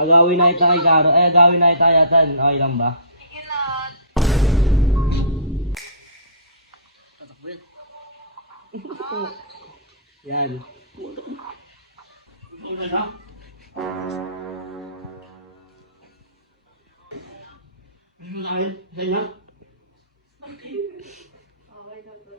Agawin na kita kay Karo. Ay, agawin na kita yatan. Okay lang ba? Sige na. Tatakbo yan. Yan. Ano na? Ano na kayo? Isa niya? Okay na to.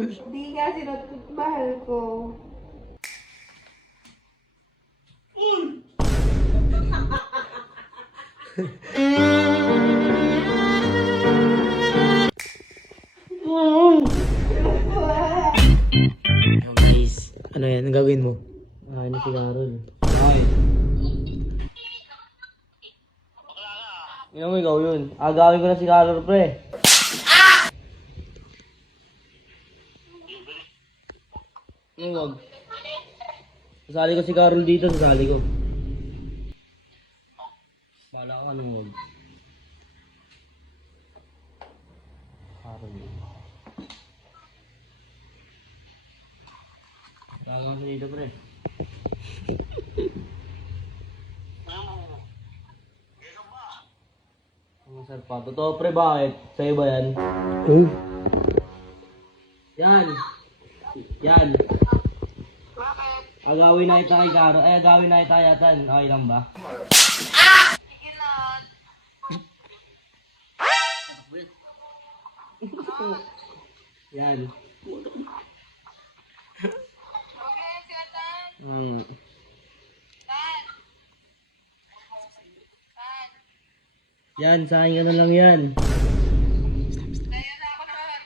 Di nga sinutut mahal ko. Guys, ano yan? Ang gagawin mo? Ay, na si Carol. Ay. Yung ikaw yun. Agawin ko na si Carol, pre. Yung wag. Sasali ko si Carol dito, sasali ko. Bala ko anong wag. Carol. Tawag ko dito, pre. Ang sir pa. Totoo, pre, bakit? Sa'yo ba yan? Oh. Yan. Yan. Bakit? Agawin na kita kay Karo. Ay, agawin na kita yatan. Okay lang ba? Sige na. Yan. Okay, sige tan. Tan. Tan. Yan, sa akin ka na lang yan. Daya na ako nun.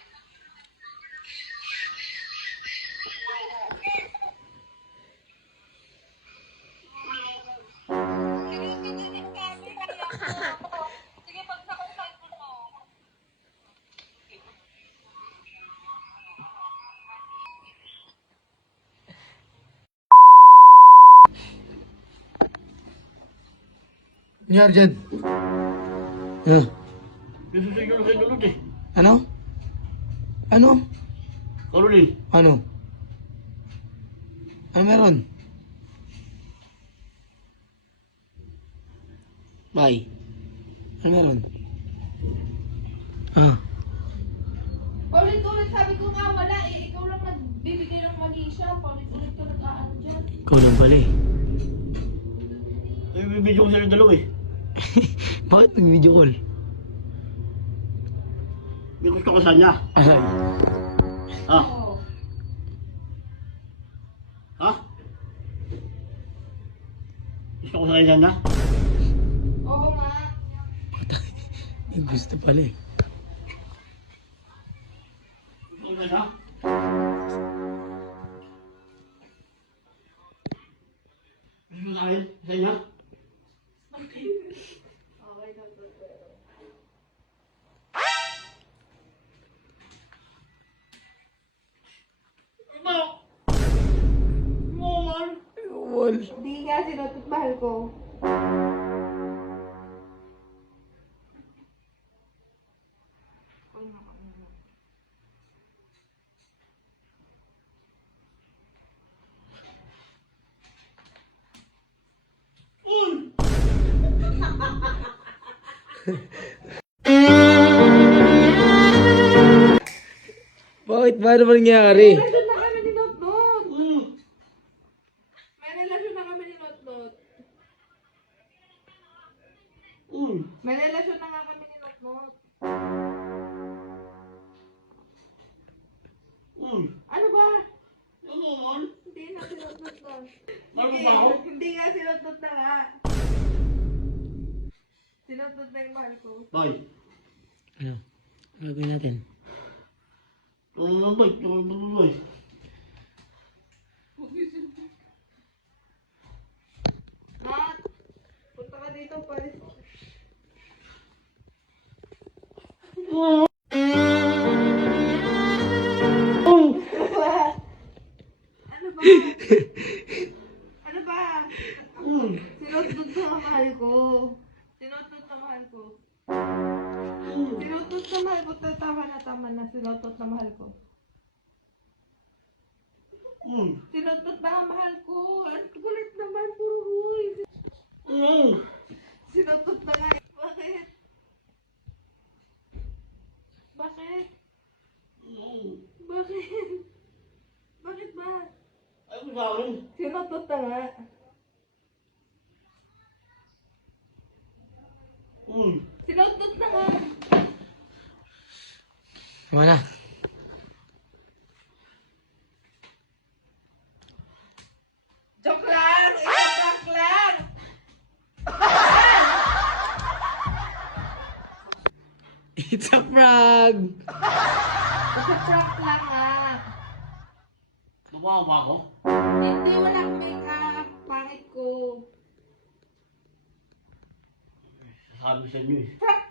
Sige, pagsakot sa cellphone mo. Nangyari dyan? Yeah. Ano? Ano? Carolin. Ano? Ano meron? Bye. Ano meron? Ah. Paulit-ulit sabi ko nga wala eh. Ikaw lang nagbibigay ng mali siya. Paulit-ulit ka nag-aano dyan. Ikaw lang pala eh. Ay, bibidyo ko sila dalawa eh. Bakit nag-video call? May gusto ko sa niya. Ay. Ha? Oo. Ha? Gusto ko sa kanya na? Oo nga. May gusto pala eh. Gusto ko sa kanya? Gusto ko sa akin? Sa kanya? Okay na to. Wal. Di nga sinutut mahal ko. Bakit? Paano ba nangyari? Relasyon na kami ni Notnot. May relasyon na kami ni Notnot. May relasyon na nga kami ni Notnot. Ano ba? Hindi na sinutnot na. Hindi nga sinutnot na nga. Sinutnot na yung mahal ko. Boy. Ano? Ano gagawin natin? Ano naman boy? Ano naman boy? Nat! Punta ka dito, palis. Ano ba? Ano ba? Sinutnot na ang mahal ko. Sinutnot na mahal ko. Sinutnot Sinutot na mahal ko. Tama na. Sinutot na mahal ko. Sinutot na mahal ko. Ang kulit naman, puro huy. Sinutot na nga. Bakit? Bakit? Bakit? Bakit ba? Sinutot na nga. Sinutot na nga. Tama na. Joke lang! Joke lang! It's a prank! Joke lang ah. Nawawa ko. Hindi, wala akong make-up. Pangit ko. Sabi sa inyo eh. Prank